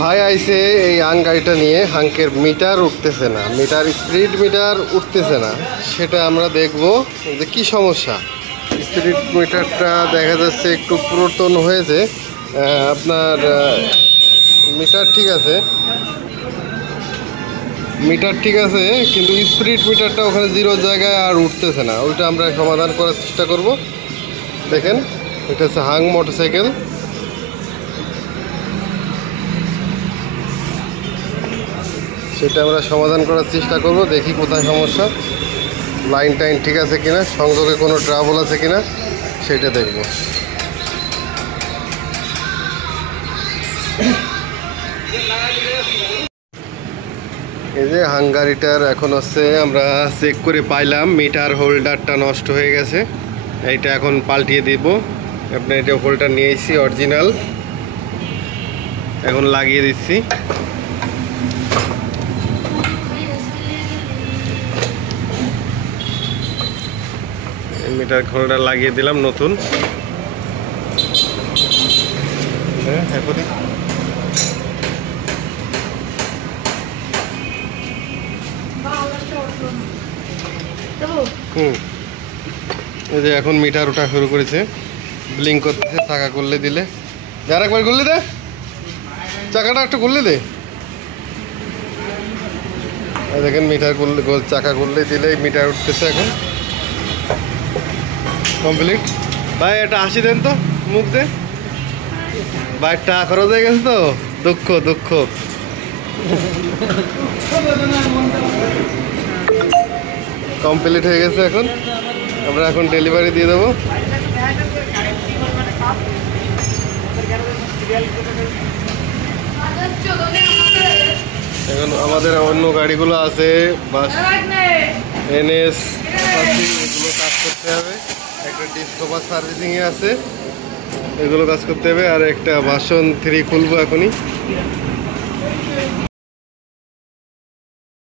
ভাই আইছে এই হাং গাড়িটা নিয়ে। হাঙ্কের মিটার উঠতেছে না, স্পিড মিটার উঠতেছে না। সেটা আমরা দেখব যে কি সমস্যা। স্পিড মিটারটা দেখা যাচ্ছে একটু পুরাতন হয়েছে। আপনার মিটার ঠিক আছে, কিন্তু স্পিড মিটারটা ওখানে জিরো জায়গায় আর উঠতেছে না। ওইটা আমরা সমাধান করার চেষ্টা করব। দেখেন, এটা হচ্ছে হাং মোটরসাইকেল। সেটা আমরা সমাধান করার চেষ্টা করব। দেখি কোথায় সমস্যা, লাইন টাইন ঠিক আছে কিনা, সংযোগে কোনো ট্রাবল আছে কিনা সেটা দেখব। এই যে হাঙ্গারিটার এখন হচ্ছে আমরা চেক করে পাইলাম মিটার হোল্ডারটা নষ্ট হয়ে গেছে। এইটা এখন পাল্টিয়ে দিব। আপনার এটা হোল্ডার নিয়ে এসেছি অরিজিনাল, এখন লাগিয়ে দিচ্ছি। মিটার হোল্ডার লাগিয়ে দিলাম নতুন। হ্যাঁ এই যে এখন মিটার ওঠা শুরু করেছে, ব্লিঙ্ক করতেছে। চাকা করলে দিলে, আর একবার করলে দে, চাকাটা একটু করলে দে। দেখেন মিটার করলে, চাকা করলে দিলে মিটার উঠতেছে এখন কমপ্লিট। ভাই এটা হাসি দেন তো, মুখ দে। বাইকটা খরচ হয়ে গেছে তো, দুঃখ দুঃখ। কমপ্লিট হয়ে গেছে। এখন আমরা ডেলিভারি দিয়ে দেবো। এখন আমাদের অন্য গাড়িগুলো আছে, বাস, NS, এগুলো কাজ করতে হবে। একটা ডিসকভার সার্ভিসিংয়ে আছে, এগুলো কাজ করতে হবে। আর একটা ভার্সন 3 খুলবো এখনই।